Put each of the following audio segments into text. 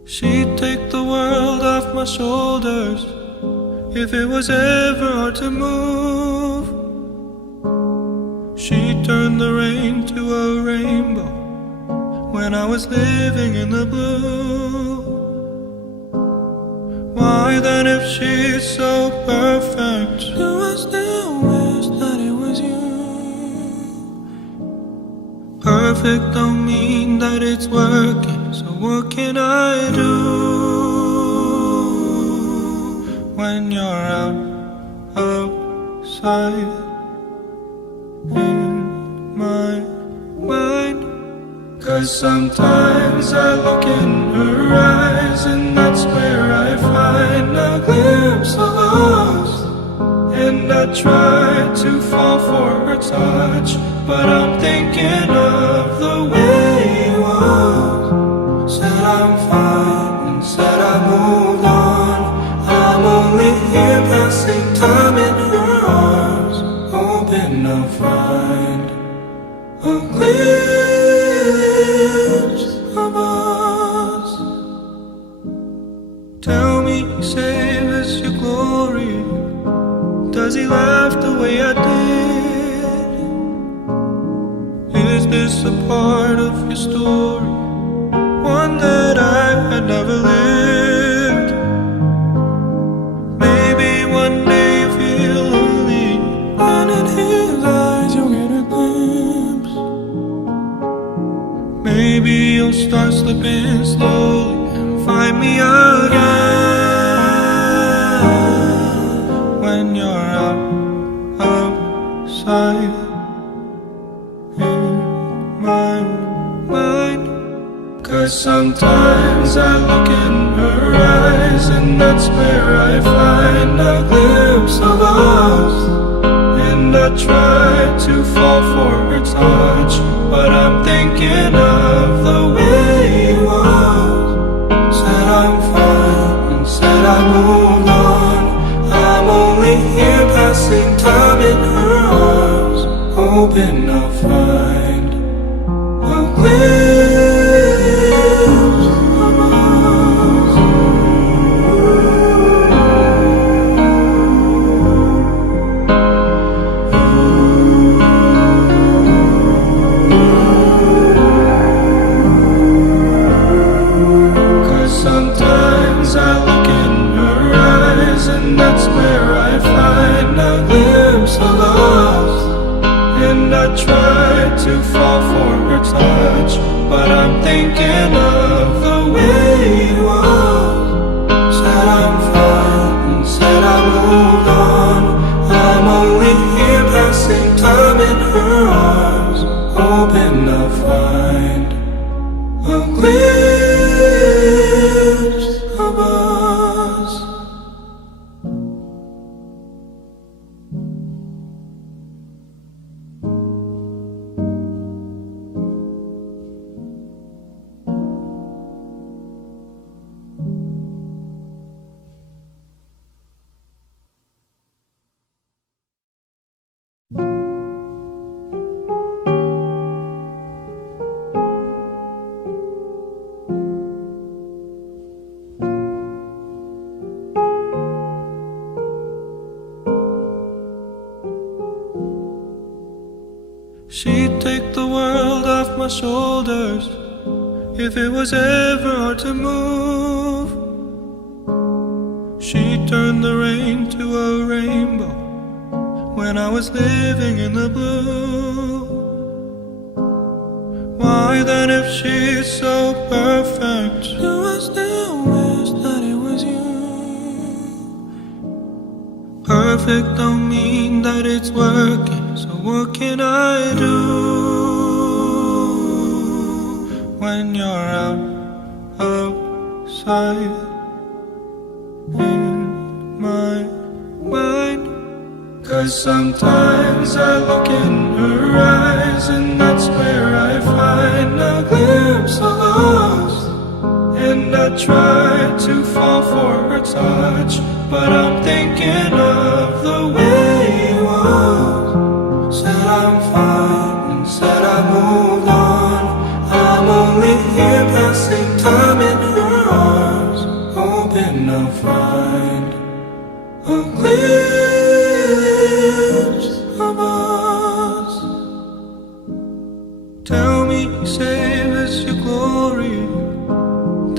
She'd take the world off my shoulders if it was ever hard to move. She'd turn the rain to a rainbow when I was living in the blue. Why then, if she's so perfect, do I still wish that it was you? Perfect don't mean that it's working, so what can I do when you're outside in my mind? 'Cause sometimes I look in her eyes, and that's where I find a glimpse of us. And I try to fall for her touch, but I'm thinking of the way you was. Said I'm fine and said I moved on. I'm only here passing time in her arms, hoping I'll find a glimpse of us. Tell me, save us your glory. Does he laugh the way I did? Is this a part of your story, one that I had never lived? Maybe one day you feel lonely, and in his eyes you'll get a glimpse. Maybe you'll start slipping slowly and find me again when you're outside in my mind. 'Cause sometimes I look in her eyes, and that's where I find a glimpse of us. And I try to fall for her touch, but I'm thinking of the way you was. Said I'm fine and said I moved on. I'm only here passing time in her arms, hoping I'll find a glimpse of us. 'Cause sometimes I look in her eyes, and that's where I find a glimpse of us. And I try to fall for her touch, but I'm thinking of the way you was. Said I'm fine and said I moved on. I'm only here passing time in her arms, hoping I'll find a glimpse of us. She'd take the world off my shoulders if it was ever hard to move. She'd turn the rain to a rainbow when I was living in the blue. Why then, if she's so perfect, do I still wish that it was you? Perfect don't mean that it's working, so what can I do when you're outside in my mind? 'Cause sometimes I look in her eyes, and that's where I find a glimpse of us. And I try to fall for her touch, but I'm thinking of the way you was. Said I'm fine and said I moved on. I'm only here passing time in her arms.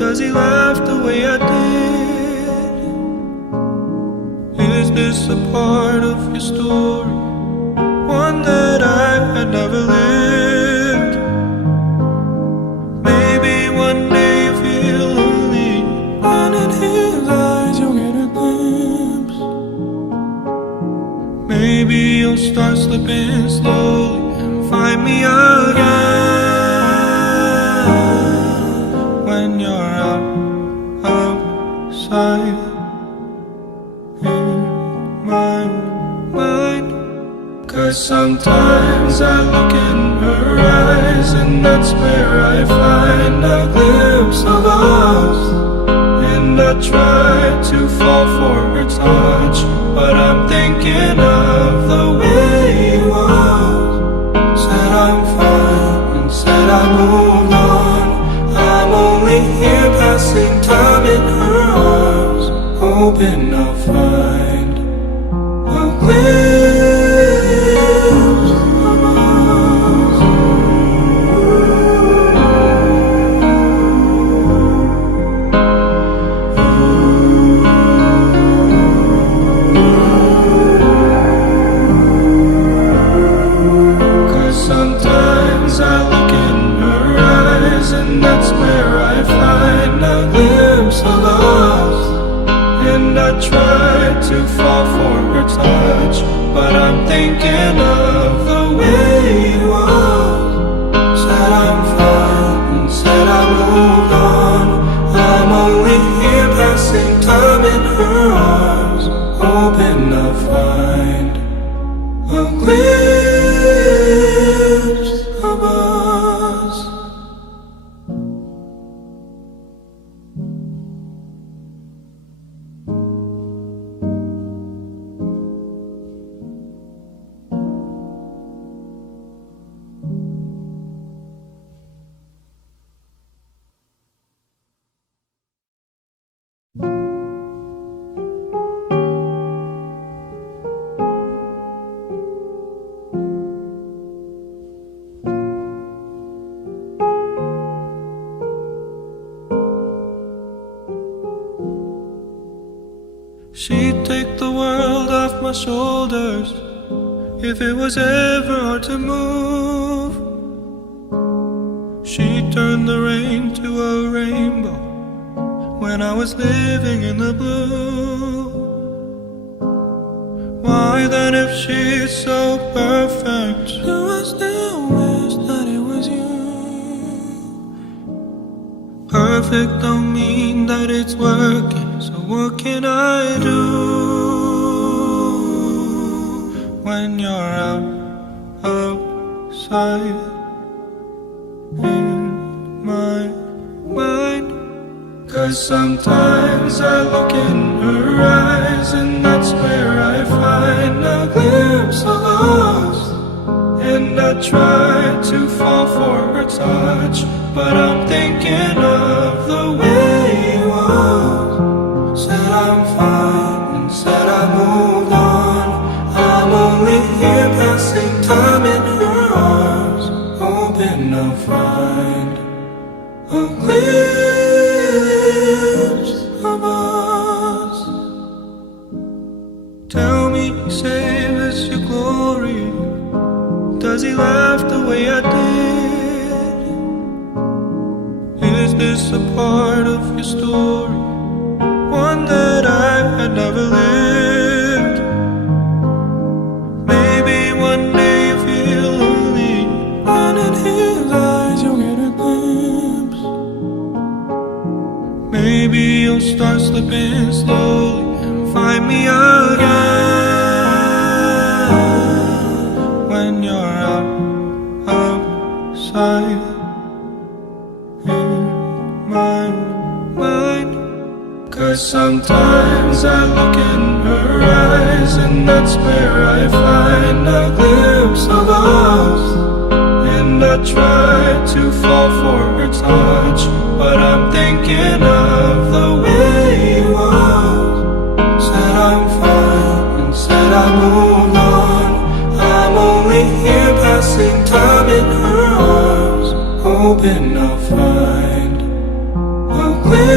Does he laugh the way I did? Is this a part of your story, one that I had never lived? Maybe one day you feel lonely, and in his eyes you'll get a glimpse. Maybe you'll start slipping slowly and find me again when you're outside in my mind. 'Cause sometimes I look in her eyes, and that's where I find a glimpse of us. And I try to fall for her touch, but I'm thinking of the way you was. Said I'm fine and said I moved on. I'm only here passing time in her arms, hoping I'll find a glimpse of us. 'Cause sometimes I look in her eyes, and that's where I find a glimpse of us. And I try to fall for her touch, but I'm thinking of the way you was. Said I'm fine and said I moved on. I'm only here passing time in her arms, hoping I'll find a glimpse of us. She'd take the world off my shoulders if it was ever hard to move. She'd turn the rain to a rainbow when I was living in the blue. Why then, if she's so perfect, do I still wish that it was you? Perfect don't mean that it's working, so what can I do when you're outside in my mind? 'Cause sometimes I look in her eyes, and that's where I find a glimpse of us. And I try to fall for her touch, but I'm thinking of the way you was. Said I'm fine and said I moved on. I'm only here passing time in her arms, hoping I'll find a glimpse of us. Tell me, save us your glory. Does he laugh the way I did? Is this a part of your story, one that I had never lived? Maybe one day you feel lonely, and in his eyes you'll get a glimpse. Maybe you'll start slipping slowly and find me again when you're outside in my mind. 'Cause sometimes I look in her eyes, and that's where I find a glimpse of us. And I try to fall for her touch, but I'm thinking of the way you was. Said I'm fine and said I moved on. I'm only here passing time in her arms, hoping I'll find a glimpse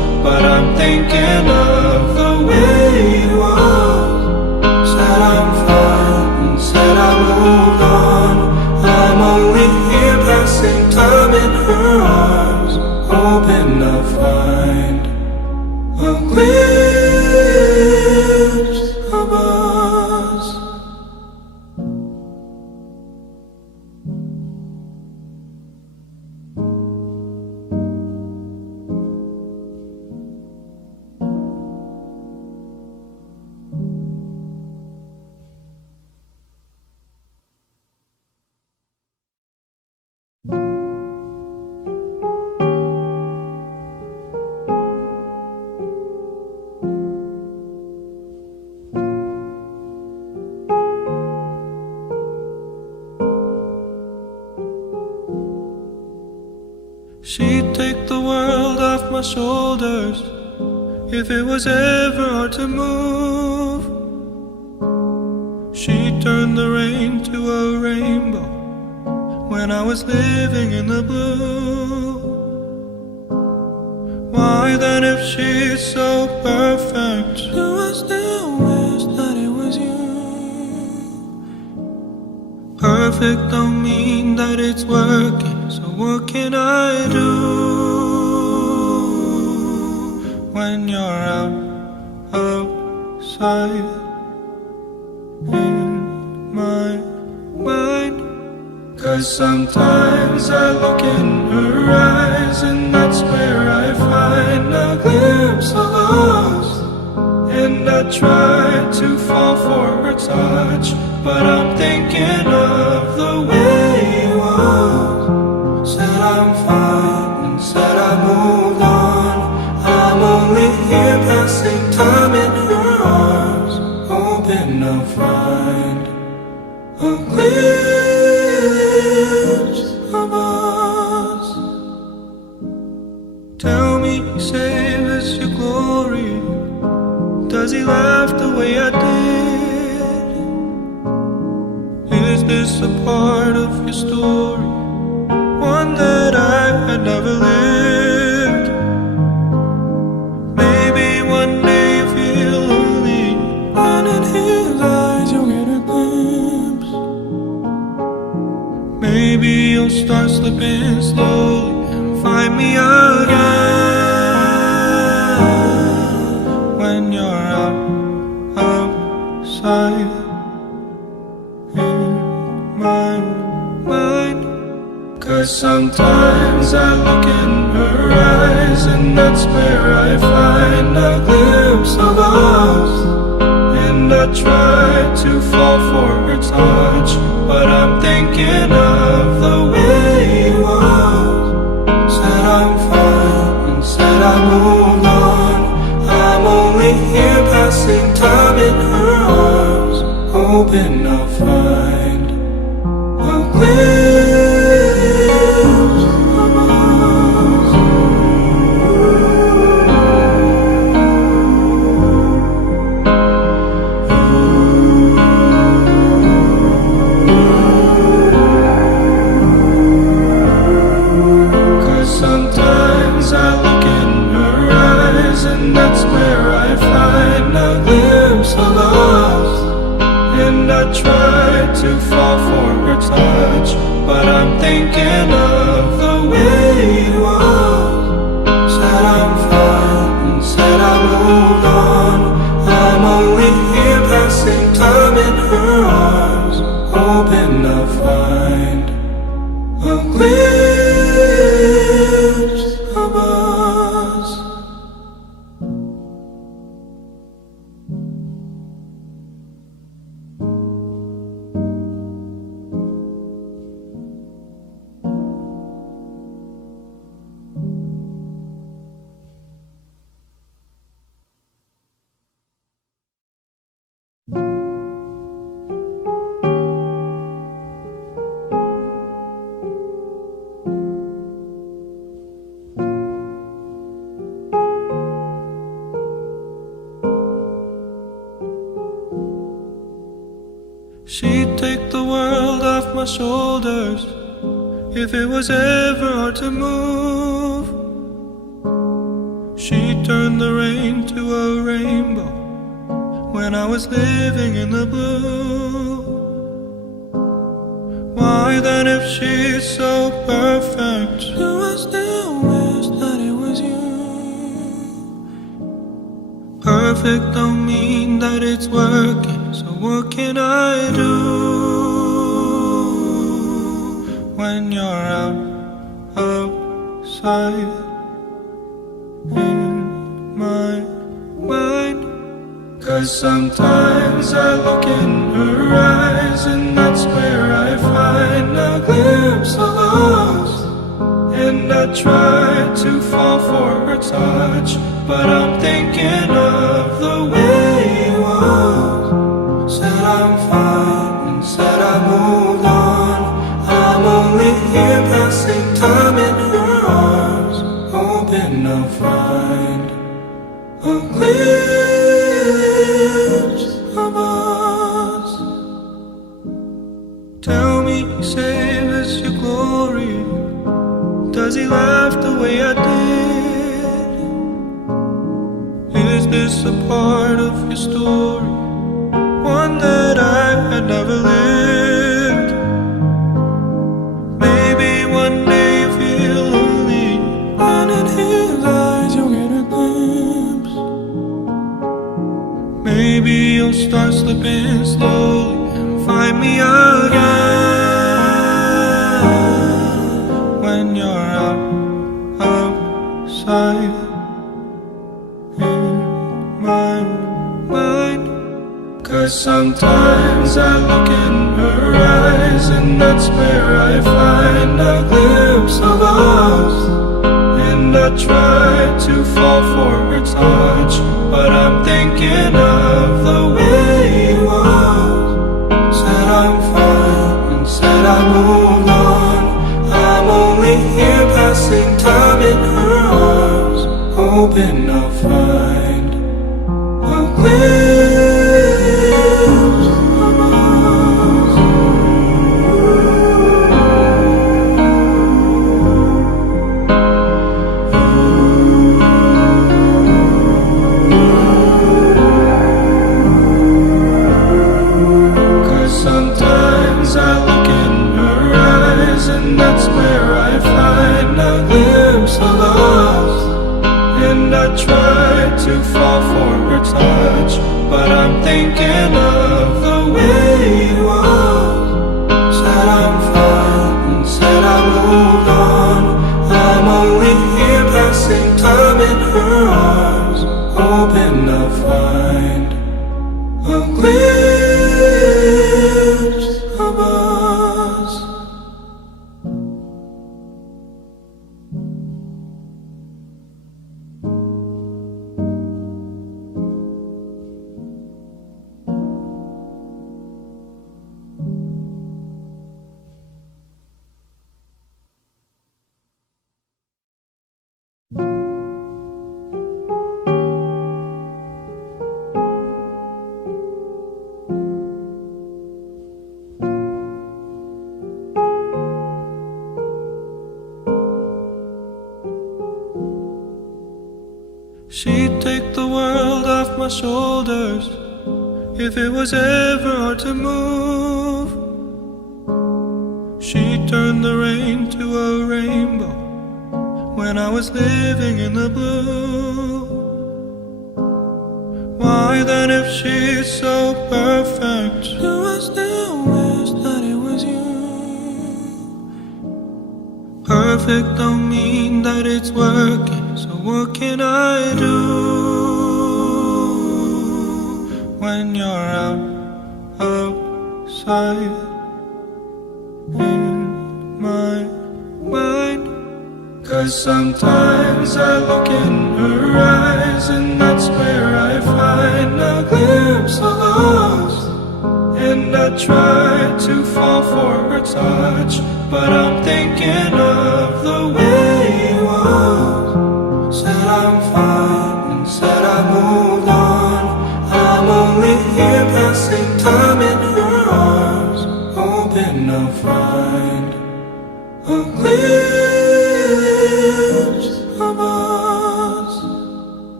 I'm thinking of the way it was. Said I'm fine, said I moved on. I'm only here passing time in her arms, hoping I'll find a glimpse of us. She'd take the world off my shoulders if it was ever hard to move. She'd turn the rain to a rainbow when I was living in the blue. Why then, if she's so perfect, do I still wish that it was you? Perfect don't mean that it's working, so what can I do when you're outside in my mind? 'Cause sometimes I look in her eyes, and that's where I find a glimpse of us. And I try to fall for her touch, but I'm thinking of the way it was. Said I'm fine, and said I moved on. I'm only here passing time in her arms, hoping I'll find a glimpse of us. Tell me, save us your glory. Does he laugh the way I did? Is this a part of your story, one that I had never lived? Maybe one day you feel lonely, and in his eyes you'll get a glimpse. Maybe you'll start slipping slowly and find me again when you're outside in my mind. 'Cause sometimes I look in her eyes, and that's where I find a glimpse of us. And I try to fall for her touch, but I'm thinking of the way it was. Said I'm fine, and said I moved on. I'm only here passing time in her arms, hoping I'll find a glimpse of us. 'Cause sometimes I look in her eyes, and that's where I find a glimpse of us. And I try to fall for her touch, but I'm thinking of the way it was. Said I'm fine, and said I moved on. I'm only here passing time in her arms, hoping I'll find a glimpse of us. She'd take the world off my shoulders if it was ever hard to move. She'd turned the rain to a rainbow when I was living in the blue. Why then, if she's so perfect, do I still wish that it was you? Perfect don't mean that it's working, so what can I do when you're outside in my mind? 'Cause sometimes I look in her eyes, and that's where I find a glimpse of us. And I try to fall for her touch, but I'm thinking of the way it was. Said I'm fine and said I moved on. I'm only here passing time in her arms, hoping I'll find a glimpse of us. Tell me, save us your glory. Does he laugh the way I did? Is this a part of your story, one that I had never lived? Maybe one day you feel lonely, and in his eyes you'll get a glimpse. Maybe you'll start slipping slowly and find me again when you're outside in my mind. 'Cause sometimes I look in her eyes, and that's where I find a glimpse of us. And I try to fall for her touch, but I'm thinking of the way it was. Said I'm fine and said I moved on. I'm only here passing time in her arms, hoping I'll find a glimpse of us. 'Cause sometimes I look in her eyes, and that's where I find a glimpse of us. And I try to fall for her touch, but I'm thinking of the way it was. Said I'm fine and said I moved on. I'm only here passing time in her arms, hoping I'll find a glimpse of us. She'd take the world off my shoulders if it was ever hard to move. She'd turn the rain to a rainbow when I was living in the blue. Why then, if she's so perfect, do I still wish that it was you? Perfect don't mean that it's working, so what can I do when you're outside in my mind? 'Cause sometimes I look in her eyes, and that's where I find a glimpse of us. And I try to fall for her touch, but I'm thinking of the way it was. Said I'm fine and said I moved on. I'm only here passing time in her arms, hoping I'll find a glimpse of us.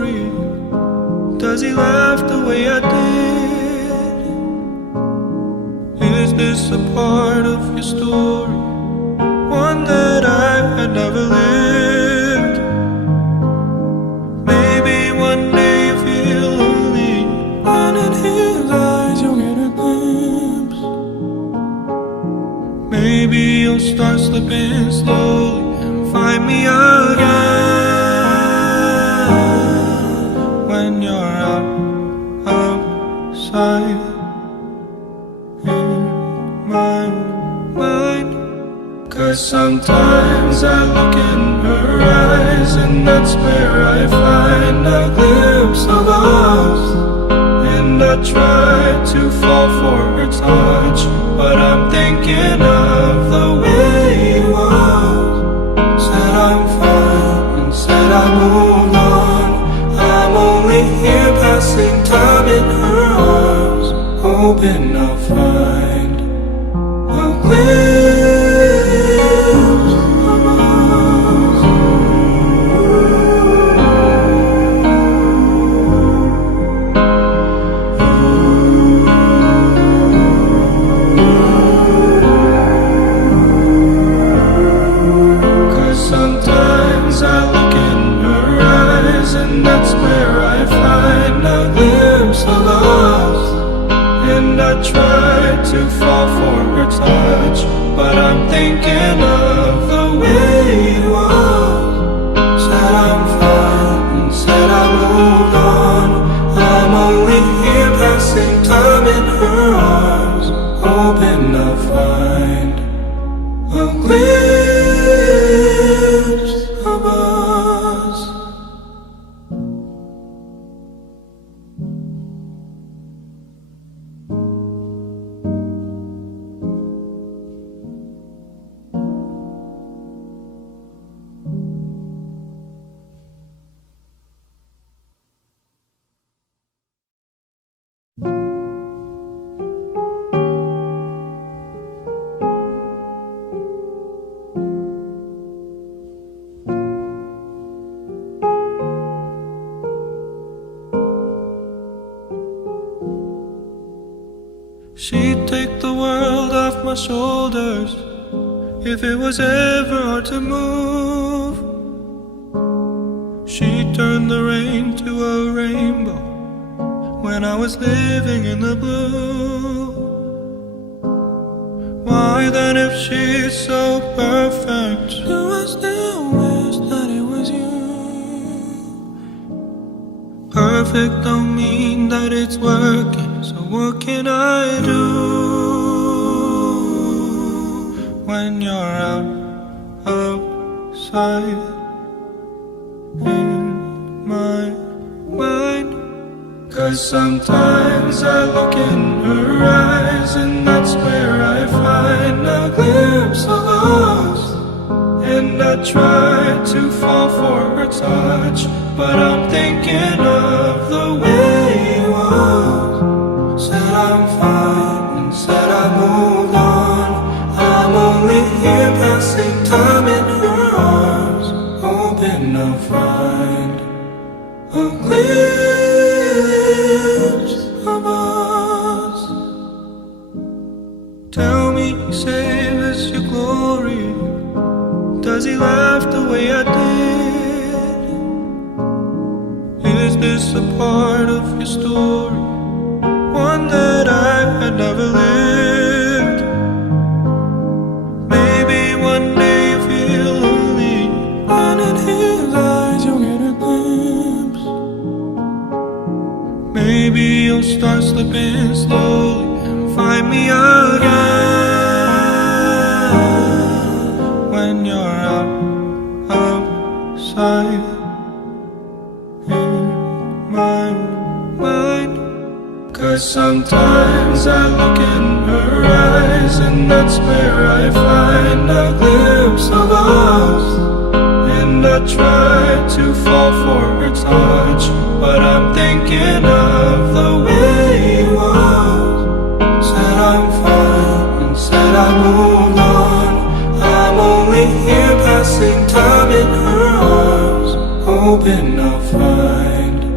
story? Does he laugh the way I did? Is this a part of your story? One that I had never lived? Maybe one day you feel lonely, and in his eyes you'll get a glimpse. Maybe you'll start slipping slowly and find me again when you're outside in my mind. 'Cause sometimes I look in her eyes, and that's where I find a glimpse of us. And I try to fall for her touch, but I'm thinking of the way it was. Said I'm fine and said I moved on. I'm only here passing time in her arms, hoping I'll find a glimpse of us. 'Cause sometimes I look in her eyes, and that's where I find a glimpse of us. And I try to fall for her touch, but I'm thinking of the way it was. Said I'm fine and said I moved on. I'm only here passing time in her arms, hoping I'll find a glimpse of us. She'd take the world off my shoulders if it was ever hard to move. She'd turn the rain to a rainbow when I was living in the blue. Why then, if she's so perfect, do I still wish that it was you? Perfect don't mean that it's working, so what can I do when you're outside in my mind? 'Cause sometimes I look in her eyes, and that's where I find a glimpse of us. And I try to fall for her touch, but I'm thinking of the way it was. Said I'm fine and said I moved on. I'm only here passing time in her arms, hoping I'll find a glimpse of us. Tell me, save us your glory. Does he laugh the way I did? Is this a part of your story? One that I had never lived? Maybe one day you feel lonely, and in his eyes you'll get a glimpse. Maybe you'll start slipping slowly and find me again when you're outside in my mind. 'Cause sometimes I look in her eyes, and that's where I find a glimpse of us. And I try to fall for her touch, but I'm thinking of the way it was. Said I'm fine and said I moved on. I'm only here passing time in her arms, hoping I'll find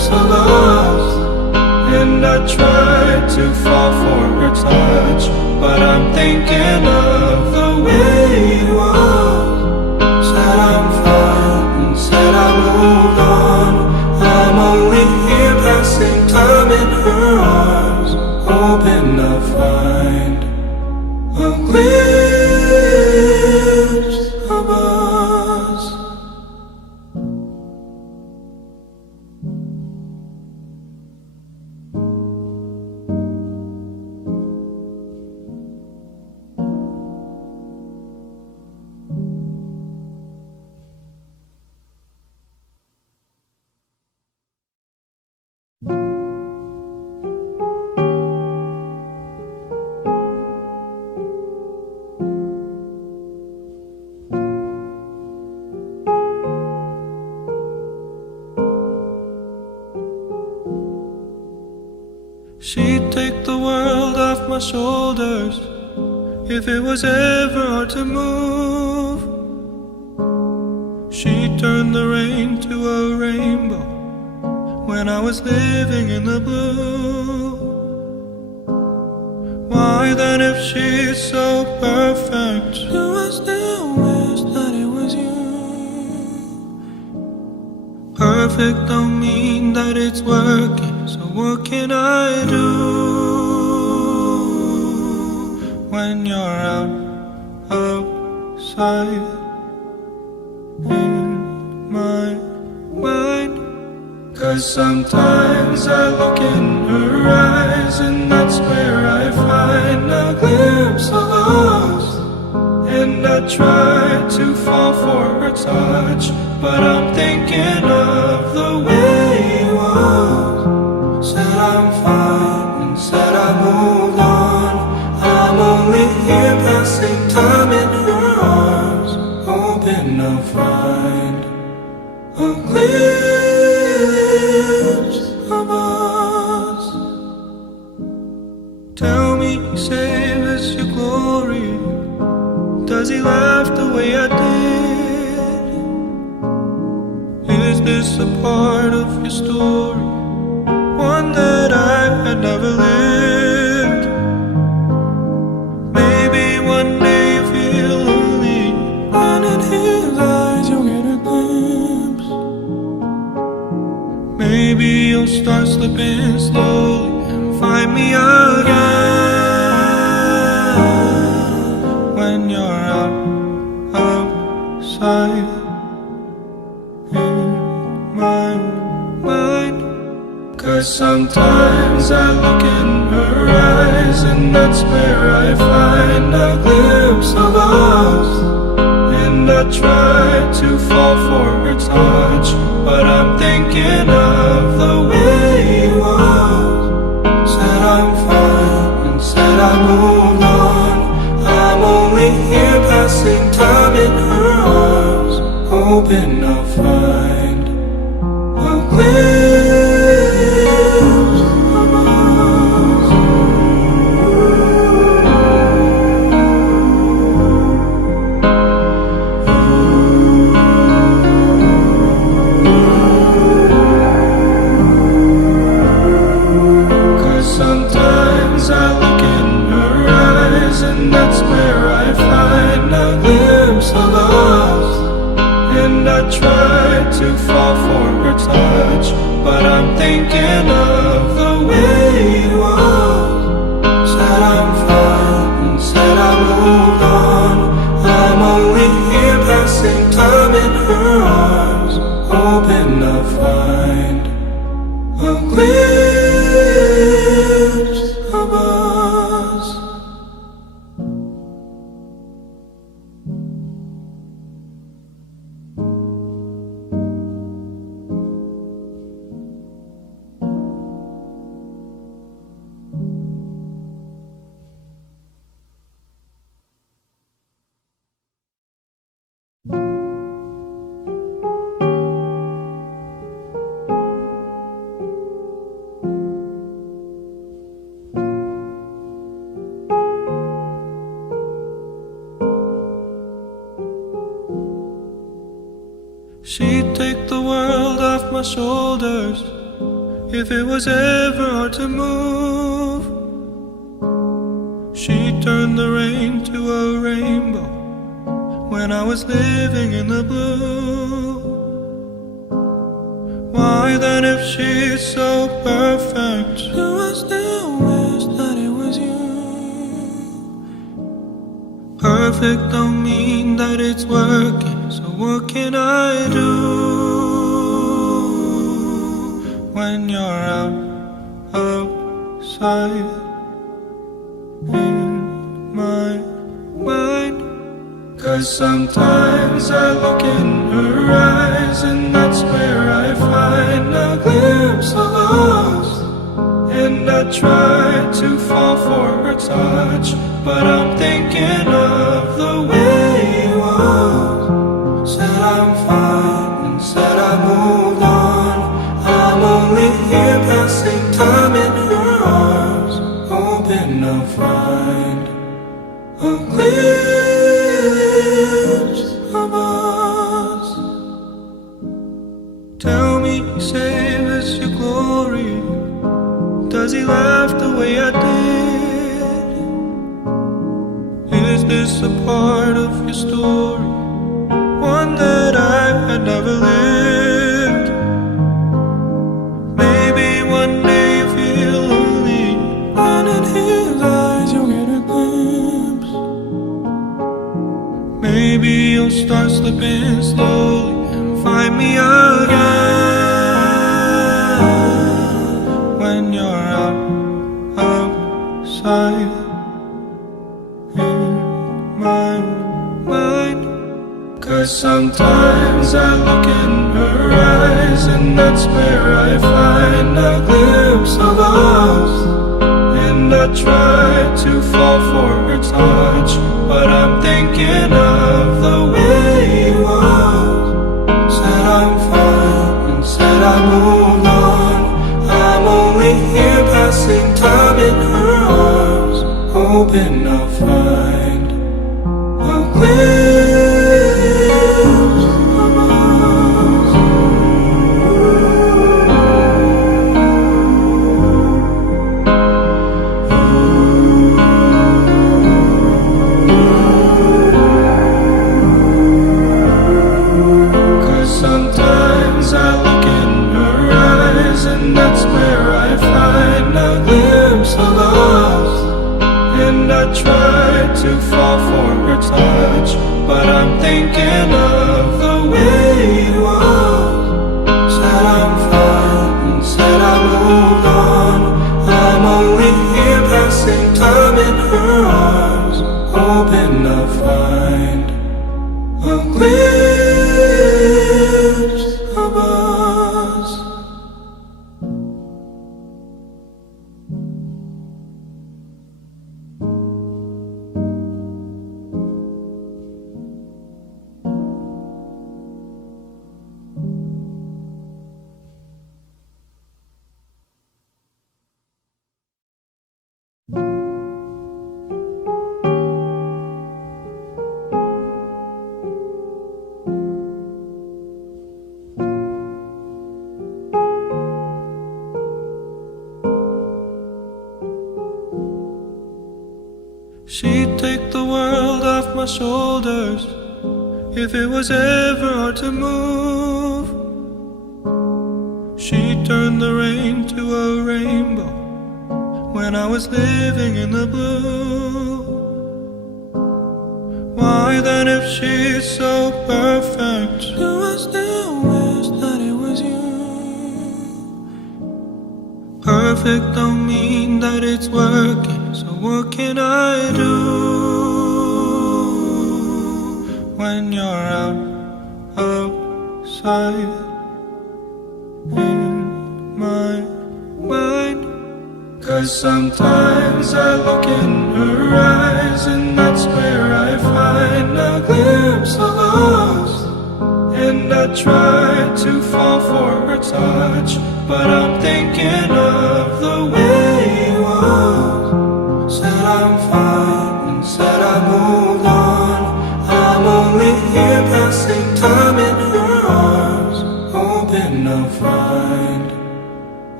tried to fall for her touch, but I'm thinking of the way it was. Said I'm fine and said I moved on. I'm only here passing time in her arms, hoping to find a glimpse of us. She'd take the world off my shoulders if it was ever hard to move. She'd turn the rain to a rainbow when I was living in the blue. Why then, if she's so perfect, do I still wish that it was you? Perfect don't mean that it's working, so what can I do when you're outside in my mind? 'Cause sometimes I look in her eyes, and that's where I find a glimpse of us. And I try to fall for her touch, but I'm thinking of the way it was. Said I'm fine and said I moved on. I'm only here passing time in her arms, hoping to find a glimpse of us. Tell me, save us your glory. Does he laugh the way I did? Is this a part of your story, one that I had never lived? Maybe one day you feel lonely, and in his eyes you'll get a glimpse. Maybe you'll start slipping slowly and find me again when you're outside in my mind. 'Cause sometimes I look in her eyes, and that's where I find a glimpse of us. And I try to fall for her touch, but I'm thinking of the way it was. Said I'm fine and said I moved on. I'm only here passing time in her arms, hoping to find a glimpse of us. 'Cause sometimes I look in her eyes, and that's where I find a glimpse of us. And I try to fall for her touch, but I'm thinking of the way it was. Said I'm fine and said I moved on. I'm only here passing time in her arms, hoping to find a glimpse of us. She'd take the world off my shoulders If it was ever hard to move, she turned the rain to a rainbow when I was living in the blue. Why then, if she's so perfect, do I still wish that it was you? Perfect don't mean that it's working, so what can I do when you're outside in my mind? 'Cause sometimes I look in her eyes, and that's where I find a glimpse of us. And I try to fall for her touch, but I'm thinking of the way it was. Said I'm fine and said I moved on. I'm only here passing time in her arms, hoping I'll find a glimpse of us. Tell me, save us your glory. Does he laugh the way I did? Is this a part of your story, one that I had never lived? Maybe one day you feel lonely, and in his eyes you'll get a glimpse. Maybe you'll start slipping slowly and find me again when you're outside in my mind. 'Cause sometimes I look in her eyes, and that's where I find a glimpse of us. And I try to fall for her touch, but I'm thinking of the way it was. Said I'm fine and said I moved on. I'm only here passing time in her arms, hoping I'll find a glimpse of us. 'Cause sometimes I look in her eyes, and that's where I find a glimpse of us. And I try to fall for her touch, but I'm thinking of the way it was. Said I'm fine and said I moved on. I'm only here passing time in her arms, hoping I'll find a glimpse of us. She'd take the world off my shoulders if it was ever hard to move. She'd turn the rain to a rainbow when I was living in the blue. Why then, if she's so perfect, do I still wish that it was you? Perfect don't mean that it's working, so what can I do when you're outside in my mind? 'Cause sometimes I look in her eyes, and that's where I find a glimpse of us. And I try to fall for her touch, but I'm thinking of the way it was. Said I'm fine and said I moved on. I'm only here passing time in her arms, hoping I'll find a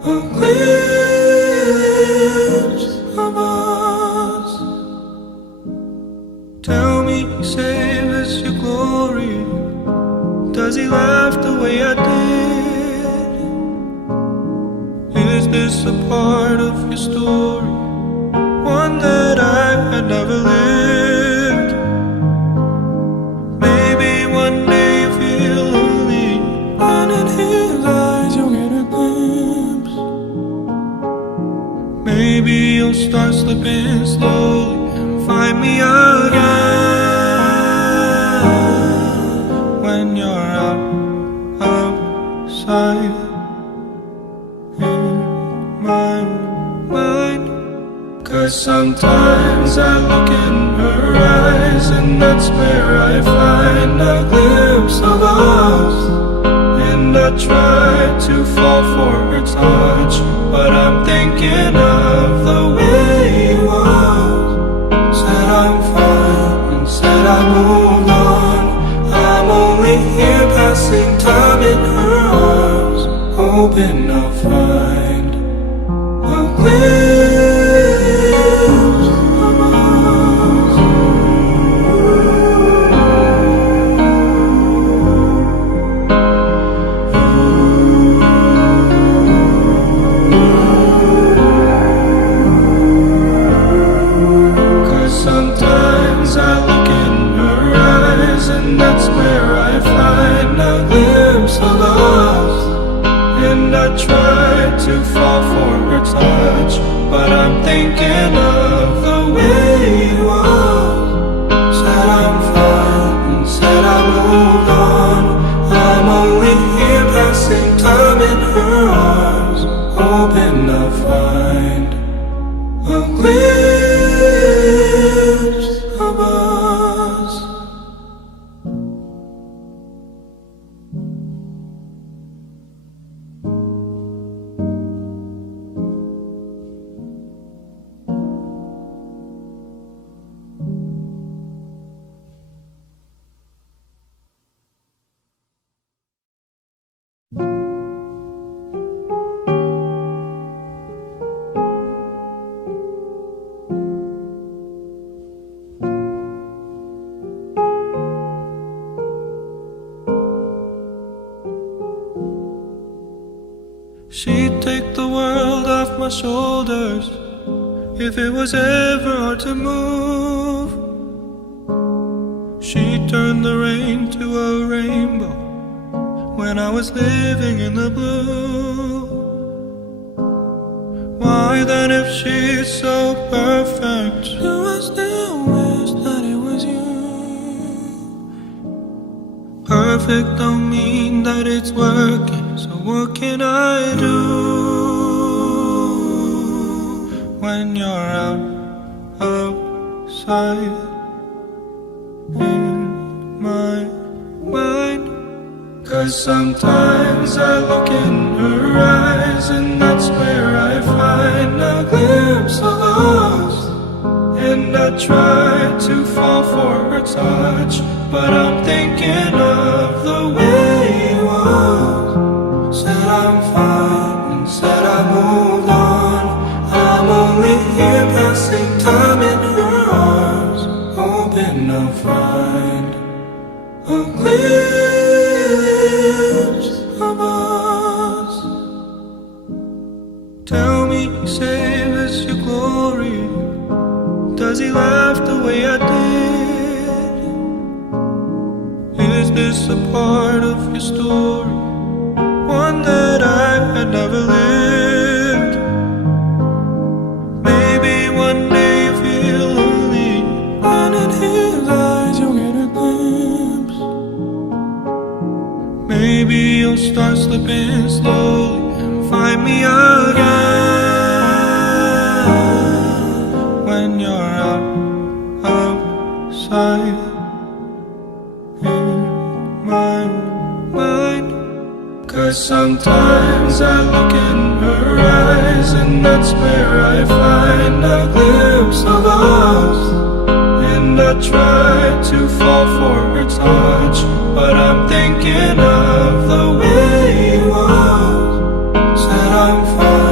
a glimpse of us. Tell me, save us your glory. Does he laugh the way I did? Is this a part of your story, one that I had never lived? Maybe one day you feel lonely, and in his eyes you'll get a glimpse. Maybe you'll start slipping slowly and find me again when you're outside in my mind. 'Cause sometimes I look in her eyes, and that's where I find a glimpse of us. And I try to fall for her touch, but I'm thinking of the way he was. Said I'm fine and said I moved on. I'm only here passing time in her arms, hoping I'll find a glimpse of us. 'Cause sometimes I look in her eyes, and that's where I find a glimpse of us. And I try to fall for her touch, but I'm thinking of the way he was. Said I'm fine and said I moved on. I'm only here passing time in her arms, hoping I'll find a glimpse of us. She'd take the world off my shoulders if it was ever hard to move. She'd turn the rain to a rainbow when I was living in the blue. Why then, if she's so perfect, do I still wish that it was you? Perfect don't mean that it's working, so what can I do when you're outside in my mind? 'Cause sometimes I look in her eyes, and that's where I find a glimpse of us. And I try to fall for her touch, but I'm thinking of the way he was. Said I'm fine and said I moved on. I'm only here passing time in her arms, hoping I'll find a glimpse of us. Tell me, save us your glory. Does he laugh the way I did? Is this a part of your story, one that I had never lived? Maybe one day you feel lonely, and in his eyes you'll get a glimpse. Maybe you'll start slipping slowly and find me again when you're outside in my mind. 'Cause sometimes I look in her eyes, and that's where I find a glimpse of us. And I try to fall for her touch, but I'm thinking of the way he was. Said I'm fine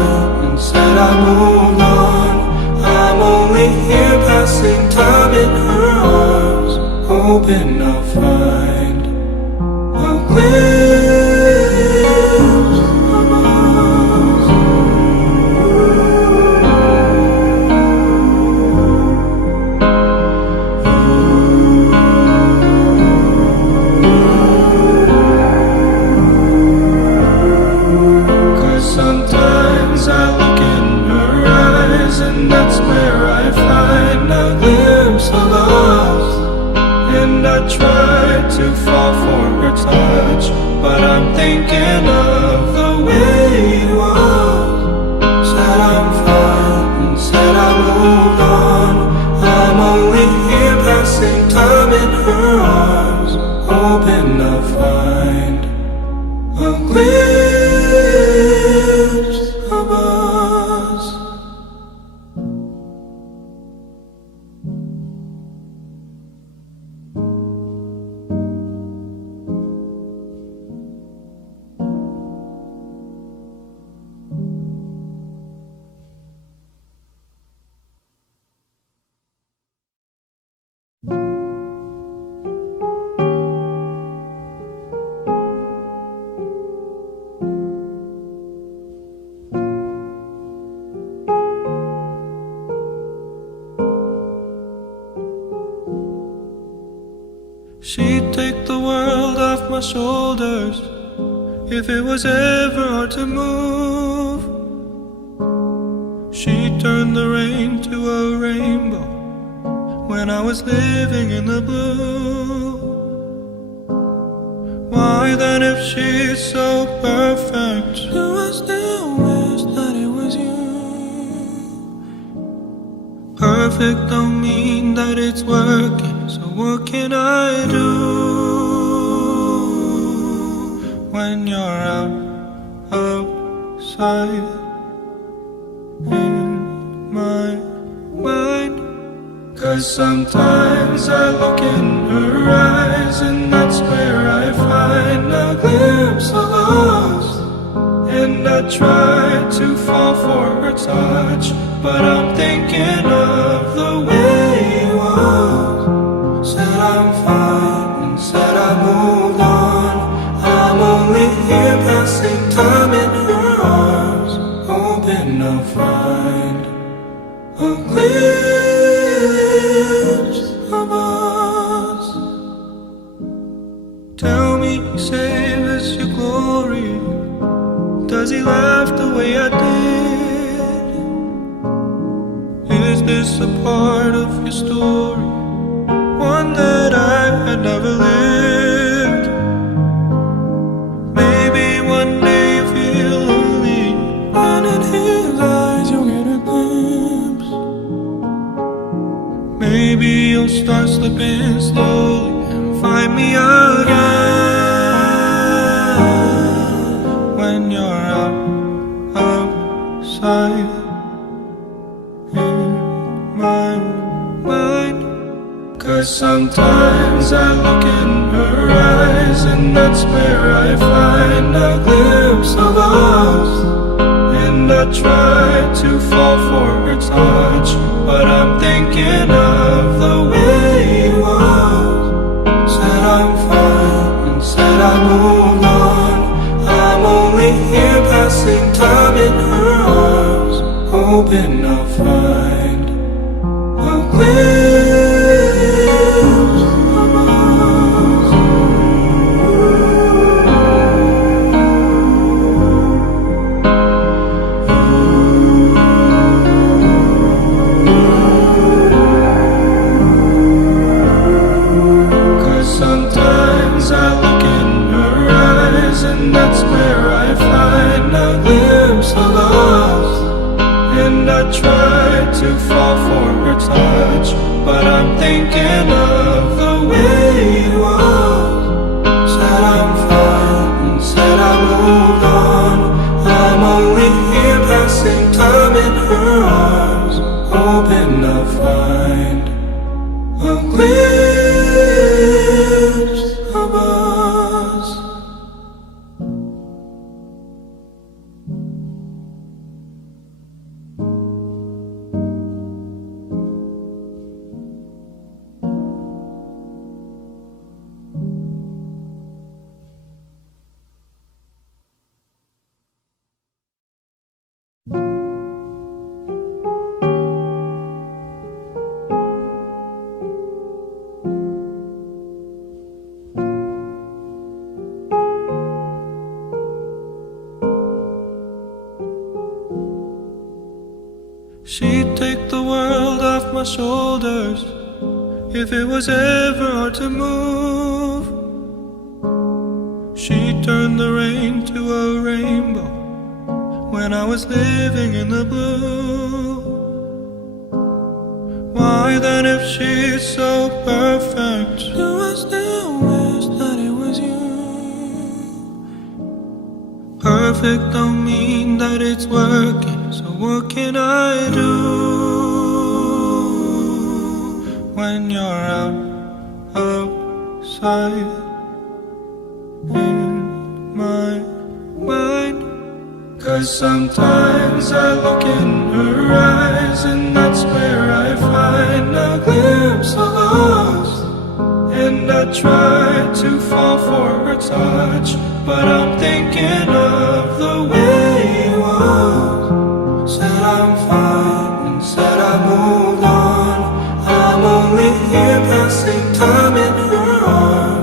She'd take the world off my shoulders if it was ever hard to move. She'd turn the rain to a rainbow when I was living in the blue. Why then, if she's so perfect, do I still wish that it was you? Perfect don't mean that it's working, so what can I do when you're outside in my mind? 'Cause sometimes I look in her eyes, and that's where I find a glimpse of us. And I try to fall for her touch, but I'm thinking of the way it was. Said I'm fine and said I moved on. I'm only here passing time in her arms, hoping I'll find a glimpse of us. Tell me, save us your glory. Does he laugh the way I did? Is this a part of your story, one that I had never lived? Maybe one day you feel lonely, and in his eyes you'll get a glimpse. Maybe you'll start slipping slowly and find me again when you're outside in my mind. 'Cause sometimes I look in her eyes, and that's where I find a glimpse of us. And I try to fall for her touch, but I'm thinking of the way it was. Said I'm fine and said I moved on. I'm only here passing time in her arms, hoping I'll find a glimpse of us. 'Cause sometimes I look in her eyes, and that's where I find a glimpse of us. And I try to fall for her touch, but I'm thinking of the way it was. Said I'm fine and said I moved on. I'm only here passing time in her arms, hoping I'll find a glimpse of us. She'd take the world off my shoulders if it was ever hard to move. She'd turn the rain to a rainbow when I was living in the blue. Why then, if she's so perfect, do I still wish that it was you? Perfect don't mean that it's working, so what can I do when you're outside in my mind? 'Cause sometimes I look in her eyes, and that's where I find a glimpse of us. And I try to fall for her touch, but I'm thinking of the way it was. Said I'm fine and said I moved on. I'm only here passing time in her arms.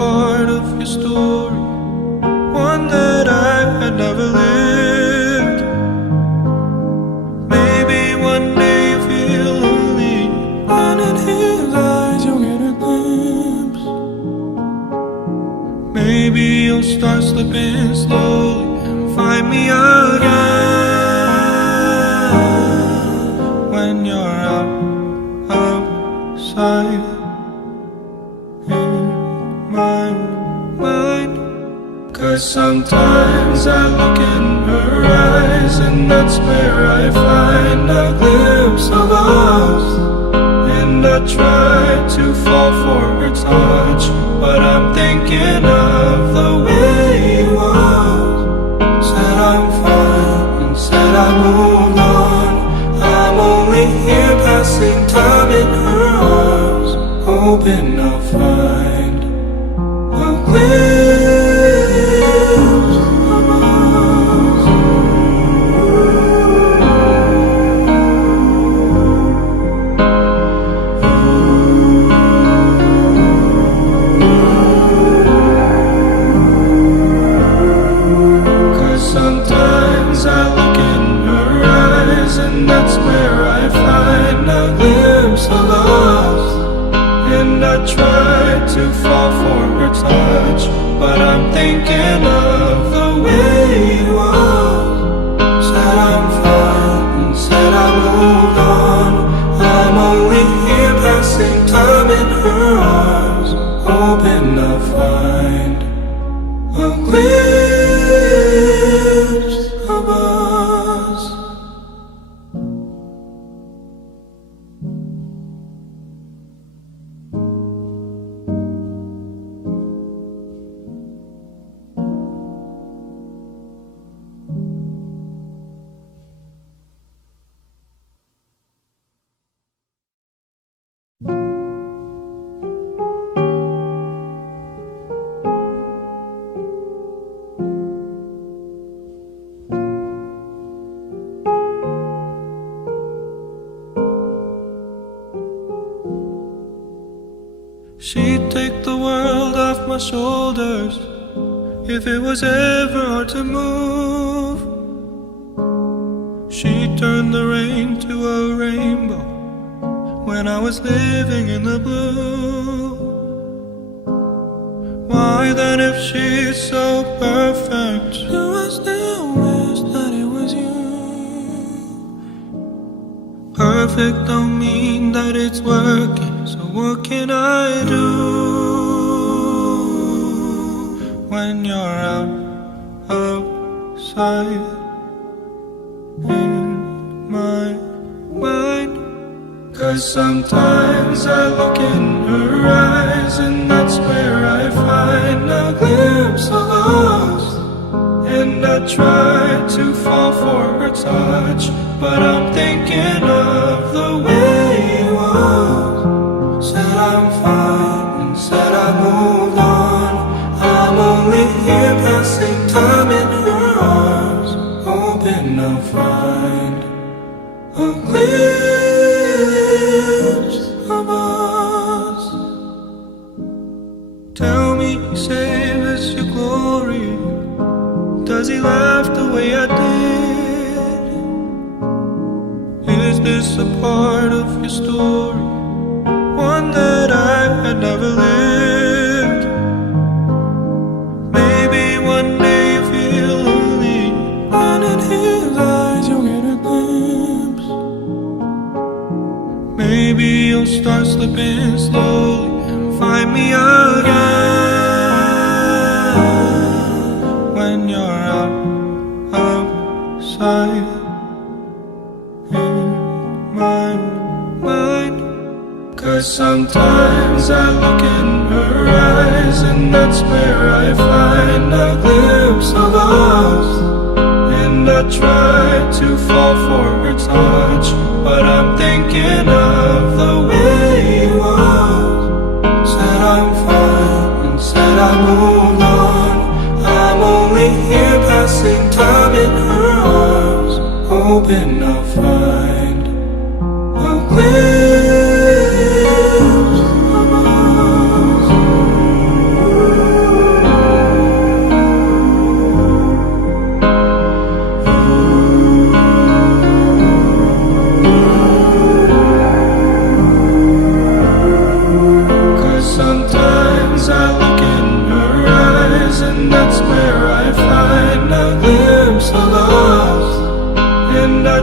part of your story, one that I had never lived. Maybe one day you feel lonely, and in his eyes you'll get a glimpse. Maybe you'll start slipping slowly and find me again when you're outside in my mind. 'Cause sometimes I look in her eyes, and that's where I find a glimpse of us. And I try to fall for her touch, but I'm thinking of the way he was. Said I'm fine and said I moved on. I'm only here passing time in her arms, hoping I'll find a glimpse of us. 'Cause sometimes I look in her eyes, and that's where I find a glimpse of us. And I try to fall for her touch, but I'm thinking of the way he was. Said I'm fine and said I moved on. I'm only here passing time in her arms, hoping I'll find a glimpse of us. She'd take the world off my shoulders if it was ever hard to move. She'd turn the rain to a rainbow when I was living in the blue. Why then, if she's so perfect, do I still wish that it was you? Perfect don't mean that it's working, so what can I do when you're outside in my mind? 'Cause sometimes I look in her eyes, and that's where I find a glimpse of us. And I try to fall for her touch, but I'm thinking of the way he was. Said I'm fine and said I moved on. I'm only here passing time in her arms, hoping I'll find a glimpse of us. Tell me, save us your glory. Does he laugh the way I did? Is this a part of your story, one that I had never lived? Maybe one day you feel lonely, and in his eyes you'll get a glimpse. Maybe you'll start slipping slowly and find me again when you're outside in my mind. 'Cause sometimes I look in her eyes, and that's where I find a glimpse of us. And I try to fall for her touch, but I'm thinking of the way he was. Said I'm fine and said I moved on. I'm only here passing time in her arms, hoping I'll find a glimpse of us.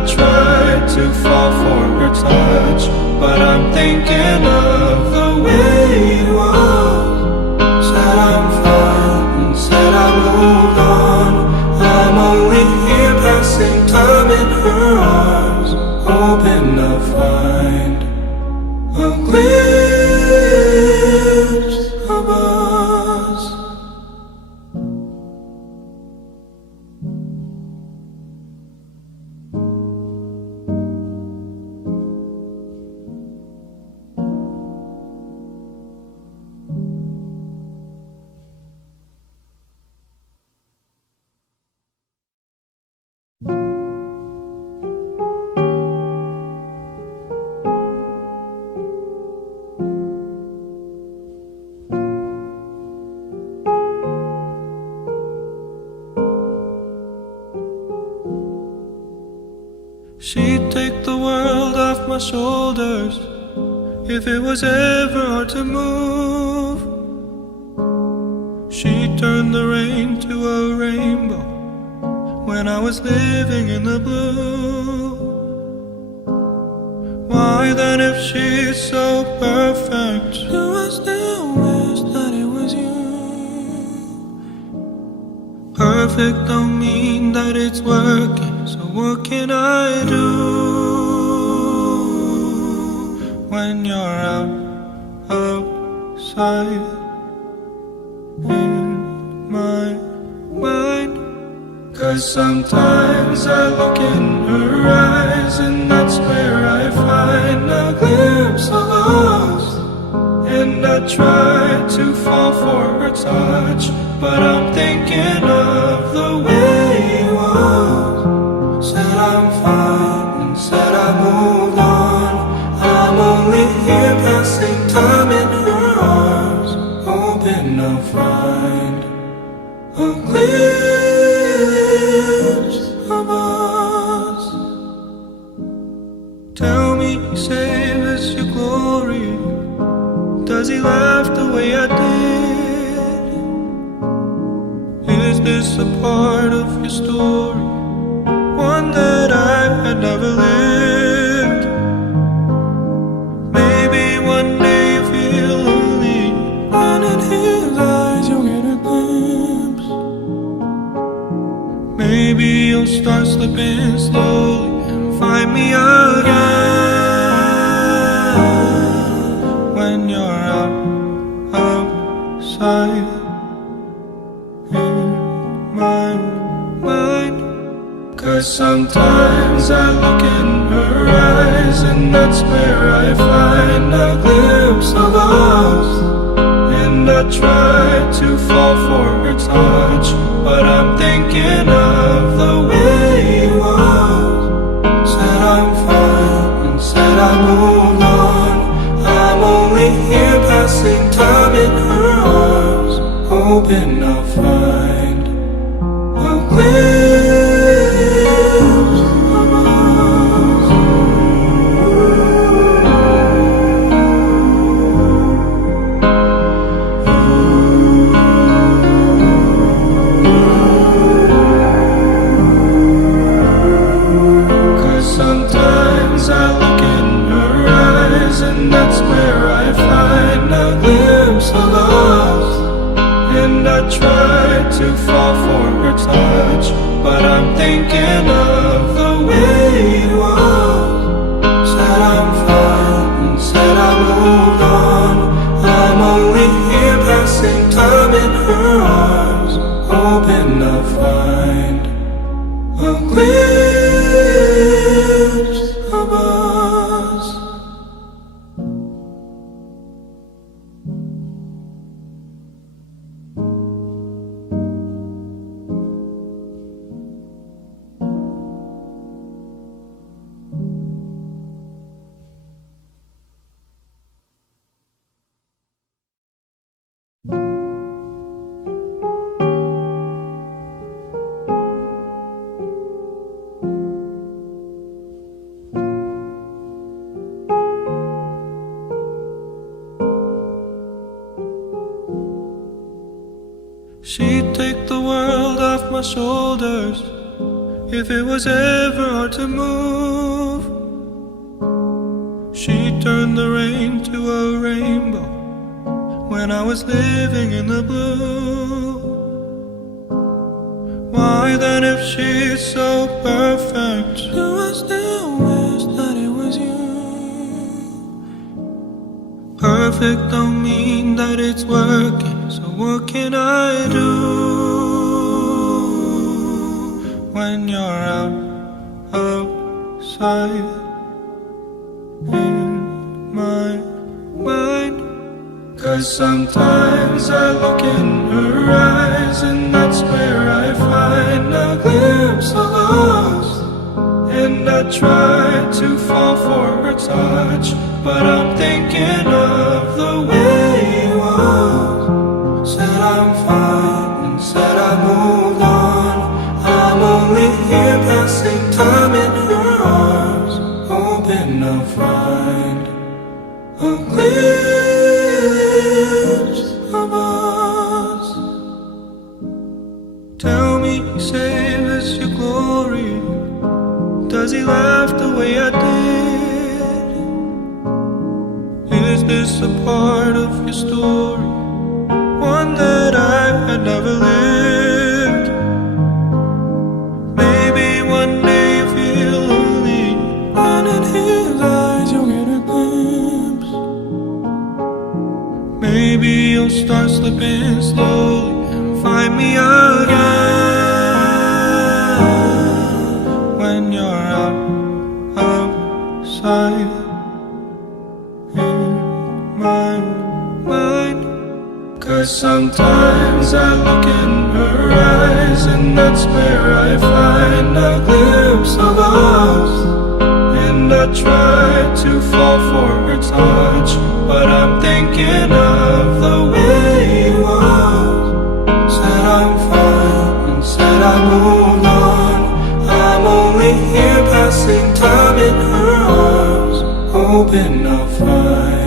tried to fall for her touch, but I'm thinking of the way it was. Said I'm fine, said I moved on. I'm only here passing time in her arms, hoping I'll find a glimpse of us. She'd take the world off my shoulders if it was ever hard to move. She'd turn the rain to a rainbow when I was living in the blue. Why then, if she's so perfect, do I still wish that it was you? Perfect don't mean that it's working, so what can I do when you're outside in my mind? 'Cause sometimes I look in her eyes, and that's where I find a glimpse of us. And I try to fall for her touch, but I'm thinking of the way it was. Said I'm fine, and said I moved on. I'm only here passing time in her arms, hoping I'll find a glimpse of us. Tell me, save us your glory. Does he laugh the way I did? Is this a part of your story, one that I had never lived? Maybe one day you feel lonely, and in his eyes you'll get a glimpse. Maybe you'll start slipping slowly and find me again when you're outside in my mind. 'Cause sometimes I look in her eyes, and that's where I find a glimpse of us. And I try to fall for her touch, but I'm thinking of the way it was. Said I'm fine, and said I moved on. I'm only here passing time in her arms, hoping I'll find a glimpse of us. 'Cause sometimes I look in her eyes, and that's where I find a glimpse of us. And I try to fall for her touch, but I'm thinking of the way it was. Said I'm fine, and said I moved on. I'm only here passing time in her arms, hoping I'll find a glimpse of us. She'd take the world off my shoulders If it was ever hard to move, she turned the rain to a rainbow when I was living in the blue. Why then, if she's so perfect, do I still wish that it was you? Perfect don't mean that it's working, so what can I do when you're outside in my mind? 'Cause sometimes I look in her eyes, and that's where I find a glimpse of us. And I try to fall for her touch, but I'm thinking of the way you was. Said I'm fine and said I moved on. I'm only here passing time in her arms, hoping I'll find a glimpse of us. Tell me, save us your glory. Does he laugh the way I did? Is this a part of your story, one that I had never lived? Maybe one day you feel lonely, and in his eyes you'll get a glimpse. Maybe you'll start slipping slowly and find me again when you're outside in my mind. 'Cause sometimes I look in her eyes, and that's where I find a glimpse of us. And I try to fall for her touch, but I'm thinking of the way you was. Said I'm fine and said I moved on. I'm only here passing time in her arms, hoping I'll find